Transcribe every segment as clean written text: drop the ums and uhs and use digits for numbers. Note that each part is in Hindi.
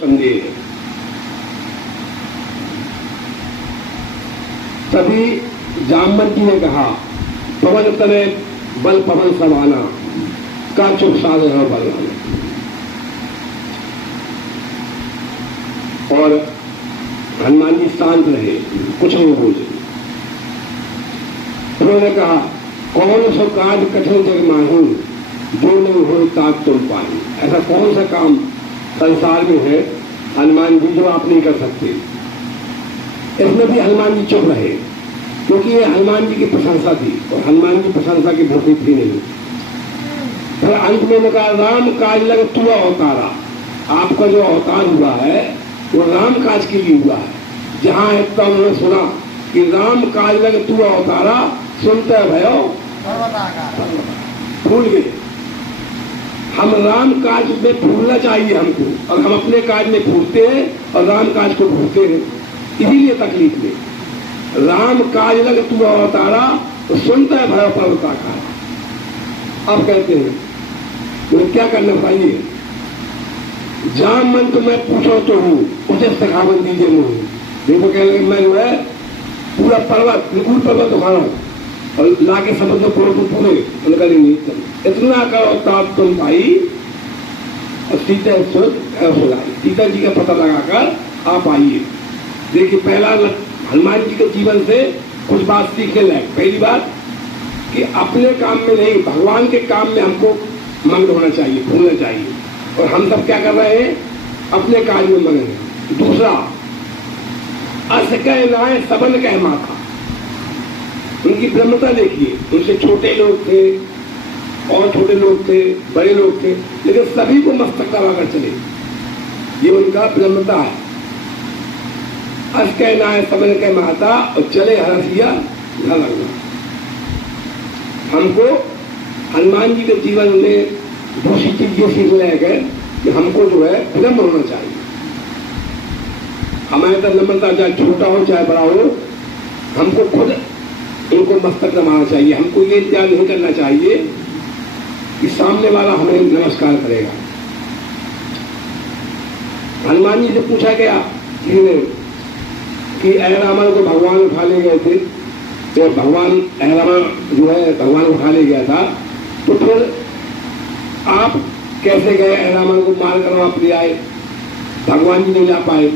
संदेह। तभी जामवंत जी ने कहा, पवन तने बल पवन समाना, का चुप साधे हो बलवाना। और हनुमान जी शांत रहे, कुछ नहीं बोले। उन्होंने कहा, कौन सो काज कठिन जग माहू, जो नहीं हो ताक तुम पाई। ऐसा कौन सा काम संसार में है हनुमान जी जो आप नहीं कर सकते। इसमें भी हनुमान जी चुप रहे, क्योंकि ये हनुमान जी की प्रशंसा थी और हनुमान जी प्रशंसा की भूखी थी नहीं। फिर अंत में कहा, राम काज लग तू अवतारा। आपका जो अवतार हुआ है वो राम काज के लिए हुआ है। जहां इतना उन्होंने सुना कि राम काज लग तू अवतारा, सुनते भयो भूल गए। हम राम काज में भूलना चाहिए हमको, और हम अपने काज में भूलते हैं और राम काज को भूलते हैं, इसीलिए तकलीफ में। राम काज लग तू अवतारा, तो सुनता है भय पर्वता का। अब कहते हैं तो क्या करना चाहिए। जामवंत मैं पूछो तो हूँ, मुझे सखावन दीजिए मुँह। देखो कह रहे मैं जो है पूरा पर्वत, बिल्कुल पर्वत उखाड़ा और लाके समुद्र पूरे नहीं, इतना करो ताप तुम पाई और सीता सुनाई। सीता जी का पता लगाकर आप आइए। देखिए, पहला हनुमान जी के जीवन से कुछ बात सीखने लायक। पहली बात कि अपने काम में नहीं, भगवान के काम में हमको मग्न होना चाहिए, भूलना चाहिए। और हम सब क्या कर रहे हैं, अपने कार्य में मग्न हैं। दूसरा, अस कह नाय सबन कह माथा। उनकी ब्रह्मता देखिए, उनसे छोटे लोग थे और छोटे लोग थे, बड़े लोग थे, लेकिन सभी को मस्तक दबाकर चले। ये उनका ब्रह्मता है। अस कहना है सबन कह माता और चले हरसिया लगना। हमको हनुमान जी के जीवन में दूसरी चीज ये सीख ले गए कि हमको जो है विनम्र होना चाहिए। हमारे तरफ नम्रता चाहे छोटा हो चाहे बड़ा हो, हमको खुद उनको मस्तक दबाना चाहिए। हमको ये इंतजार नहीं करना चाहिए कि सामने वाला हमें नमस्कार करेगा। हनुमान जी से पूछा गया कि रावण को भगवान उठा ले गए थे, तो भगवान रावण जो है भगवान उठा ले गया था, तो फिर आप कैसे गए रावण को मार कर आप ले आए, भगवान जी नहीं ला पाए।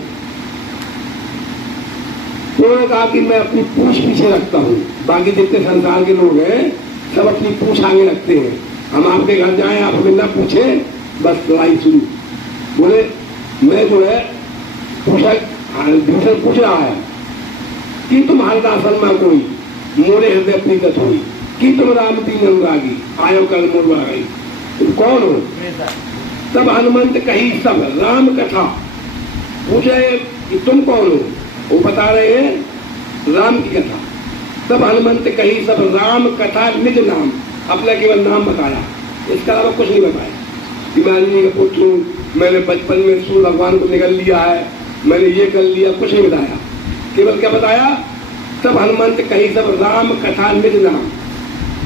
तो उन्होंने कहा कि मैं अपनी पूंछ पीछे रखता हूँ, बाकी जितने संसार के लोग हैं सब अपनी पूंछ आगे रखते हैं। हम आपके घर जाएं, आप हमें ना पूछे, बस लड़ाई शुरू। बोले मैं जो है भूषण पूछ रहा है कि तुम्हारे दासन में कोई मोरे हृदय प्रीत हुई, कि तुम राम तीन अनुरागी, आयो कल मोर गई, तुम कौन हो। तब हनुमंत कही सब राम कथा। पूछे कि तुम कौन हो, वो बता रहे हैं राम की कथा। तब हनुमंत कही सब राम कथा निज नाम, अपना केवल नाम बताया, इसका अलावा कुछ नहीं बताया। हिमालय का पुत्र हूँ, मैंने बचपन में सूर्य भगवान को निकल लिया है, मैंने ये कर लिया, कुछ नहीं बताया। केवल क्या बताया, तब हनुमंत कही सब राम कथा निज नाम।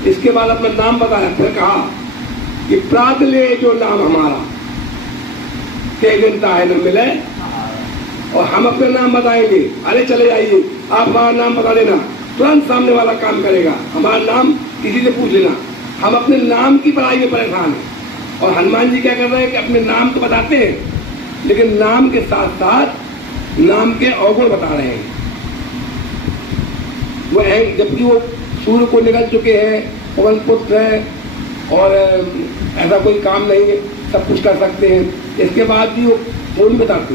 इसके बाद अपना नाम बताया। फिर कहा कि प्रात ले जो नाम हमारा, के गिनता है न मिले, और हम अपने नाम बताएंगे। अरे चले आइए, आप हमारा नाम बता देना, तुरंत सामने वाला काम करेगा। हमारा नाम किसी से पूछ लेना। हम अपने नाम की पढ़ाई में परेशान हैं। और हनुमान जी क्या कर रहे हैं कि अपने नाम तो बताते हैं, लेकिन नाम के साथ साथ नाम के अवगुण बता रहे हैं। वो है, जबकि वो सूर्य को निकल चुके हैं, पवन पुत्र है, और ऐसा कोई काम नहीं है, सब कुछ कर सकते हैं, इसके बाद भी वो नहीं बताते।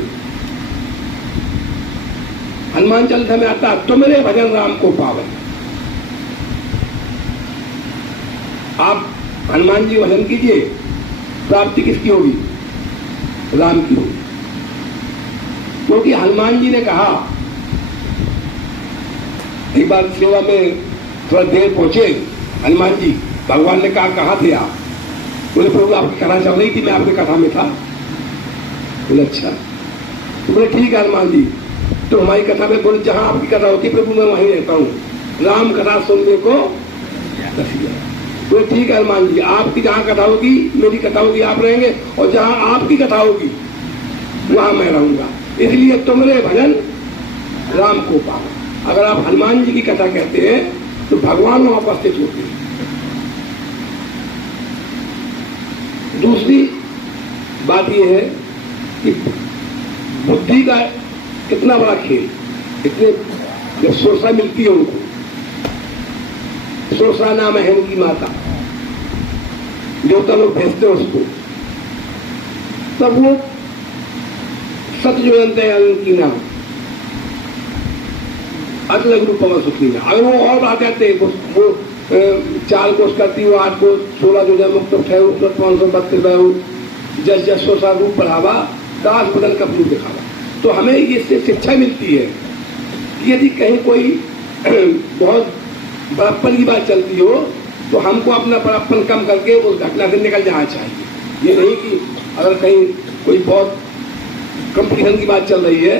हनुमान चालीसा में आता, तुमरे भजन राम को पावे। आप हनुमान जी भजन कीजिए, प्राप्ति किसकी होगी, राम की होगी। क्योंकि हनुमान जी ने कहा, एक बार सेवा में थोड़ा देर पहुंचे हनुमान जी, भगवान ने कहा कहाँ थे आप। बोले प्रभु आपकी कथा चल रही थी, मैं आपकी कथा में था। बोले अच्छा। तो बोले ठीक है हनुमान जी, तो हमारी कथा में बोले जहां आपकी कथा होती है प्रभु मैं वहीं रहता हूँ, राम कथा सुनने को। बोले ठीक है हनुमान जी, आपकी जहां कथा होगी मेरी कथा होगी, आप रहेंगे, और जहां आपकी कथा होगी वहां मैं रहूंगा। इसलिए तुमरे भजन राम को पाओ। अगर आप हनुमान जी की कथा कहते हैं तो भगवान वहां उपस्थित होते हैं। दूसरी बात यह है कि बुद्धि का कितना बड़ा खेल। इतने जब सोसा मिलती है उनको, सोसा नाम है उनकी माता, देवता लोग भेजते हैं उसको, तब वो सत्य जो जानते हैं उनकी नाम अलग रूप में सुखी ना। अगर वो और बात कहते हैं वो 4 कोष करती हो, 8 कोष 16 जो मुक्त 532 जस जस सोसा रूप बढ़ावा दास बदल का रूप दिखावा। तो हमें इससे शिक्षा मिलती है कि यदि कहीं कोई बहुत बड़प्पन की बात चलती हो तो हमको अपना बड़प्पन कम करके उस घटना से निकल जाना चाहिए। ये नहीं कि अगर कहीं कोई बहुत कंपटीशन की बात चल रही है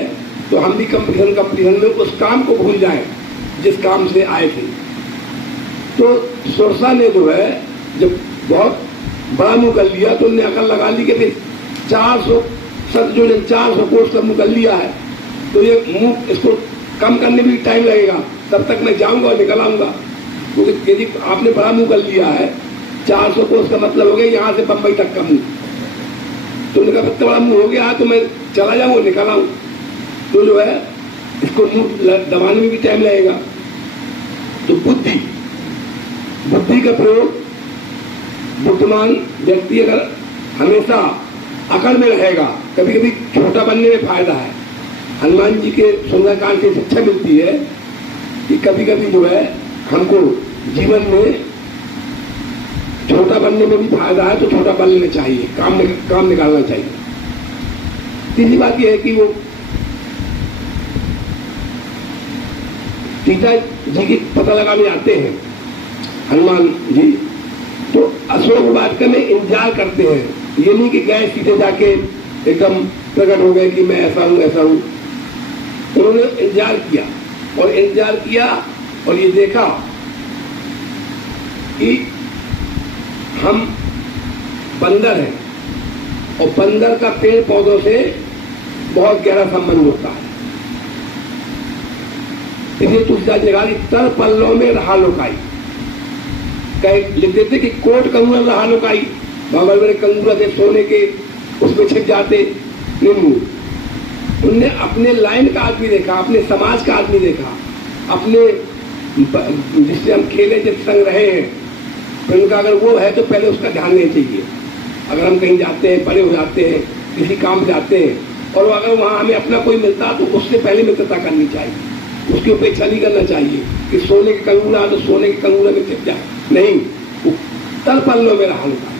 तो हम भी कंपटीशन में उस काम को भूल जाएं जिस काम से आए थे। तो सोरसा ने जो है जब बहुत बड़ा मुंह कर लिया तो उन्हें अकल लगा ली कि 400 कोष का मुंह कर लिया है तो ये मुंह इसको कम करने में भी टाइम लगेगा, तब तक मैं जाऊंगा और निकल आऊंगा। क्योंकि यदि आपने बड़ा मुंह कर लिया है 400 कोष का मतलब हो गया यहाँ से बम्बई तक का मुंह, तो उन्होंने कहा इतना बड़ा मुंह हो गया तो मैं चला जाऊँ और निकल आऊँ, तो जो है इसको मुंह दबाने में भी टाइम लगेगा। तो बुद्धि का प्रयोग, बुद्धिमान व्यक्ति अगर हमेशा अकड़ में रहेगा, कभी कभी छोटा बनने में फायदा है। हनुमान जी के सुंदरकांड से शिक्षा मिलती है कि कभी कभी जो है हमको जीवन में छोटा बनने में भी फायदा है तो छोटा बन लेना चाहिए, काम निकालना चाहिए। तीसरी बात यह है कि वो सीता जी की पता लगाने आते हैं हनुमान जी, तो अशोक वाटिका में इंतजार करते हैं। ये नहीं कि गए सीधे जाके एकदम प्रकट हो गए कि मैं ऐसा हूं। उन्होंने इंतजार किया और ये देखा कि हम बंदर हैं और बंदर का पेड़ पौधों से बहुत गहरा संबंध होता है। इसलिए तुलसीदास ने कहा कि तर पल्लों में रहा लोकाई, लिख देते कि कोट कंगूरा रहा लोकाई, बड़े बड़े कंगूरा थे सोने के, उसमें छिप जाते। उनने अपने लाइन का आदमी देखा, अपने समाज का आदमी देखा, अपने जिससे हम खेले जिस संग रहे हैं, तो उनका अगर वो है तो पहले उसका ध्यान देना चाहिए। अगर हम कहीं जाते हैं, बड़े हो जाते हैं, किसी काम जाते हैं और अगर वहाँ हमें अपना कोई मिलता तो उससे पहले मित्रता करनी चाहिए, उसकी उपेक्षा नहीं करना चाहिए कि सोने के कंगूरा तो सोने के कंगूरा में छिप जाए, नहीं, तर पल्लों में रहा लोकाई।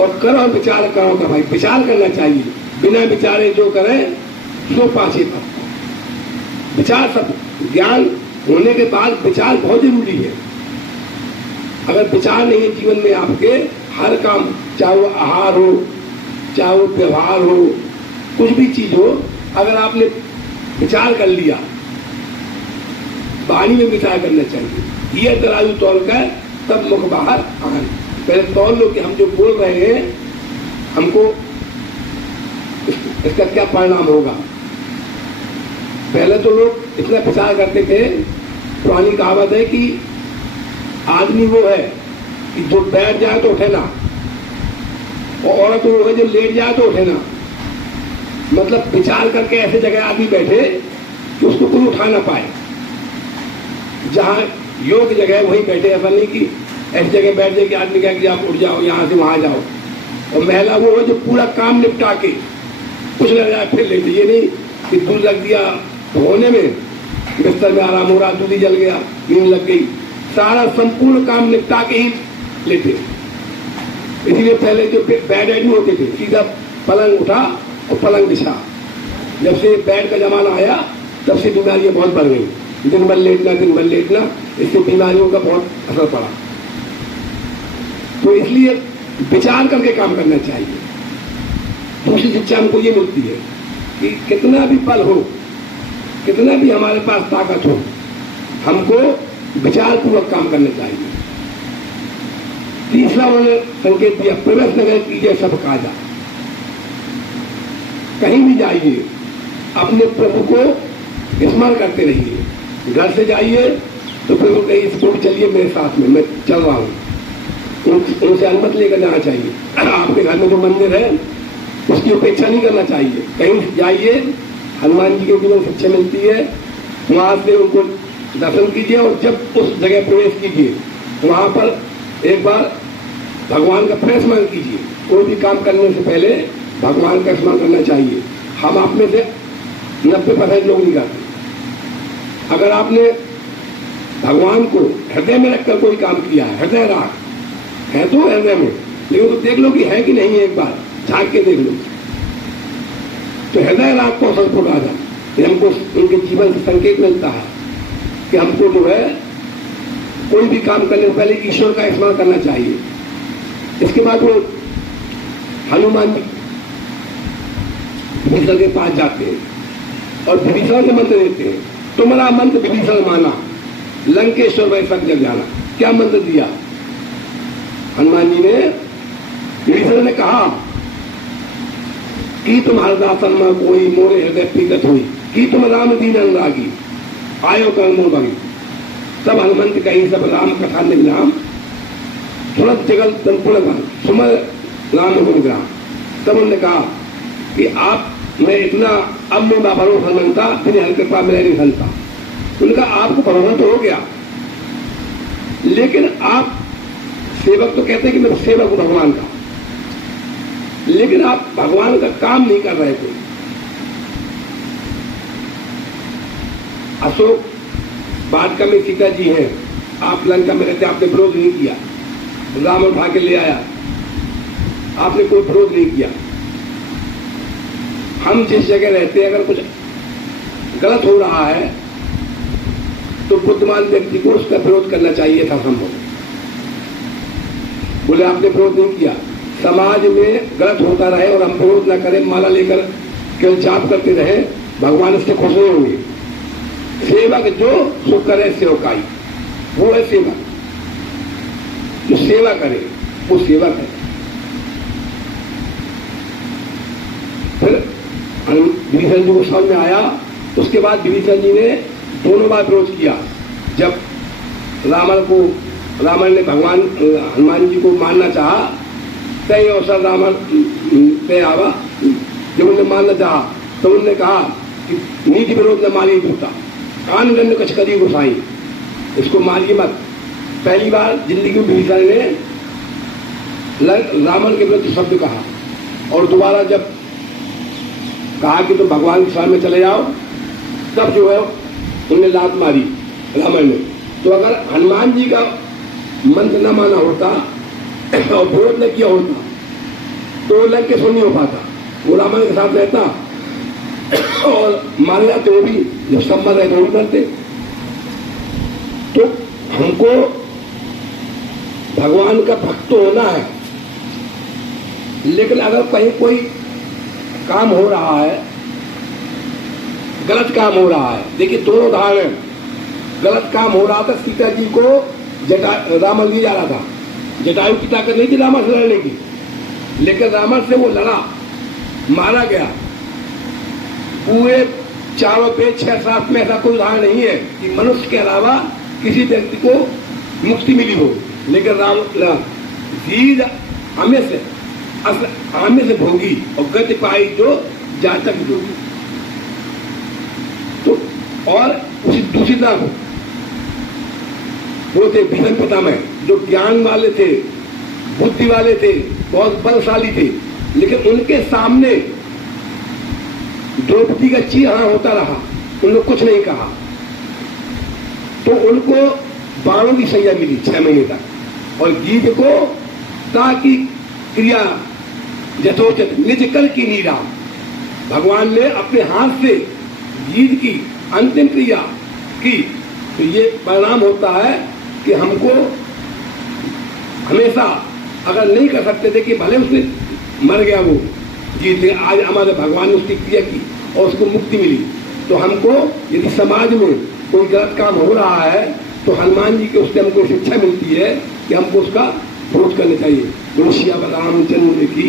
और करो विचार करो का भाई, विचार करना चाहिए, बिना विचारे जो करें सो पाछे पर। विचार सब ज्ञान होने के बाद विचार बहुत जरूरी है। अगर विचार नहीं है जीवन में आपके, हर काम, चाहे वो आहार हो, चाहे वो व्यवहार हो, कुछ भी चीज हो, अगर आपने विचार कर लिया, वाणी में विचार करना चाहिए। ये तराजू तौल कर तब मुख बाहर आन, पहले तौल लो कि हम जो बोल रहे हैं हमको इसका क्या परिणाम होगा। पहले तो लोग इतना विचार करते थे, पुरानी कहावत है कि आदमी वो है कि जो बैठ जाए तो उठे ना, और औरत वो है जो लेट जाए तो उठे ना। मतलब विचार करके ऐसे जगह आदमी बैठे कि उसको कोई उठा ना पाए। जहां योग जगह वहीं बैठे, ऐसा नहीं कि ऐसी जगह बैठ जाए कि आदमी कहे कि आप उठ जाओ, यहां से वहां जाओ। और महिला वो है जो पूरा काम निपटा के कुछ लग जाए फिर लेते, ये नहीं कि दूध लग दिया होने में, बिस्तर में आराम हो रहा, दूध ही जल गया, नींद लग गई, सारा संपूर्ण काम निपटा के ही लेते। इसलिए पहले जो बेड एड होते थे, सीधा पलंग उठा और पलंग बिछा। जब से बेड का जमाना आया तब से बीमारियां बहुत बढ़ गई, दिन भर लेटना, इससे बीमारियों का बहुत असर पड़ा। तो इसलिए विचार करके काम करना चाहिए। दूसरी शिक्षा हमको ये मिलती है कि कितना भी बल हो, कितना भी हमारे पास ताकत हो, हमको विचार पूर्वक काम करना चाहिए। तीसरा उन्होंने संकेत दिया, प्रवेश नगर कीजिए सब काजा। कहीं भी जाइए अपने प्रभु को स्मरण करते रहिए। घर से जाइए तो प्रभु कहीं इसको भी चलिए मेरे साथ में, मैं चल रहा हूँ, उनसे अनुमति लेकर जाना चाहिए। आपके घर में जो मंदिर है उसकी उपेक्षा नहीं करना चाहिए। कहीं जाइए, हनुमान जी के जीवन शिक्षा मिलती है, वहां से उनको दर्शन कीजिए और जब उस जगह प्रवेश कीजिए वहां पर एक बार भगवान का फिर स्मरण कीजिए। कोई भी काम करने से पहले भगवान का स्मरण करना चाहिए। हम आप में से 90% लोग नहीं करते। अगर आपने भगवान को हृदय में रखकर कोई काम किया है, हृदय राग है तो हृदय में, लेकिन तो देख लो कि है कि नहीं है, एक बार झांक के देख लो। तो हृदय राग को संपूर्ण आ जाए, हमको उनके जीवन से संकेत मिलता है कि हमको जो है कोई भी काम करने से पहले ईश्वर का स्मरण करना चाहिए। इसके बाद वो हनुमान जी विभीषण के पास जाते हैं और विभीषण से मंत्र देते हैं, तुम्हारा मंत्र विभीषण माना, लंकेश्वर वै सब जग जाना। क्या मंत्र दिया हनुमान जी ने? विभीषण ने कहा कि तुम्हारे दासन में कोई मोरे हृदय प्रीत हुई, कि तुम राम दीन अनुरागी, आयो कर्मो भगी। सब हनुमंत कहीं सब राम कथा निग्राम, तुरंत जगल तनपुलगान सुमर राम गुणग्राम। तब उन्होंने कहा कि आप मैं इतना अब मैं भरोसा मनता फिर हर कृपा मेरा नहीं हलता। उनका आपको भरोसा तो हो गया, लेकिन आप सेवक तो कहते हैं कि मैं सेवक हूं भगवान का, लेकिन आप भगवान का काम नहीं कर रहे थे। अशोक वाटिका में सीता जी है, आप लंका में रहते, आपने विरोध नहीं किया, राम उठा के ले आया, आपने कोई विरोध नहीं किया। हम जिस जगह रहते हैं अगर कुछ गलत हो रहा है तो बुद्धिमान व्यक्ति को उसका विरोध करना चाहिए था संभव। बोले आपने विरोध नहीं किया, समाज में गलत होता रहे और हम विरोध न करें, माला लेकर केवल जाप करते रहे, भगवान इससे खुश नहीं होंगे। सेवक जो सो करे सेवकाई, वो है सेवक, जो सेवा करे वो सेवक है। फिर विभीषण जी को समझ में आया, उसके बाद विभीषण जी ने दोनों बार विरोध किया। जब रावण ने भगवान हनुमान जी को मारना चाहा, तय अवसर रावण पे आवा, जब उन्हें मारना चाहा तो उन्होंने कहा कि नीति विरोध न मारिए जूता, कान गंध कछ करी गुसाई, इसको मारिए मत। पहली बार जिंदगी में विभीषण ने रावण के विरुद्ध शब्द कहा, और दोबारा जब कहा कि तुम भगवान के शरण में चले जाओ, तब जो है उन्हें लात मारी रावण ने। तो अगर हनुमान जी का मंत्र न माना होता और विरोध न किया होता तो लंकेश्वर नहीं हो पाता, वो रावण के साथ रहता और मारे जाते वो भी, जब सब मर रहे तो वो भी मरते। तो हमको भगवान का भक्त होना है, लेकिन अगर कहीं कोई काम हो रहा है, गलत काम हो रहा है, देखिए दोनों उदाहरण, गलत काम हो रहा था, सीता जी को रावण ले जा रहा था, जटायु की ताकत नहीं थी रावण से लड़ने की, लेकिन रावण से वो लड़ा, मारा गया। पूरे चारों पे 6 शास्त्र में ऐसा कोई उदाहरण नहीं है कि मनुष्य के अलावा किसी व्यक्ति को मुक्ति मिली हो, लेकिन धीर हमें से भोगी और गति पाई जो जातक जोगी। तो और उसी दूसरी तरफ वो थे भीष्म पितामह, जो ज्ञान वाले थे, बुद्धि वाले थे, बहुत बलशाली थे, लेकिन उनके सामने द्रौपदी का चीहां होता रहा, उन्होंने कुछ नहीं कहा, तो उनको बाणों की सजा मिली 6 महीने तक। और गीत को ताकि क्रिया यथोचित निज कर की नीरा, भगवान ने अपने हाथ से गीत की अंतिम क्रिया की। तो ये परिणाम होता है कि हमको हमेशा अगर नहीं कर सकते थे कि भले उसने मर गया वो जीत, आज हमारे भगवान ने उसकी क्रिया की और उसको मुक्ति मिली, तो हमको यदि समाज में कोई गलत काम हो रहा है तो हनुमान जी के उससे हमको शिक्षा मिलती है कि हमको उसका विरोध करना चाहिए। श्री रामचंद्र की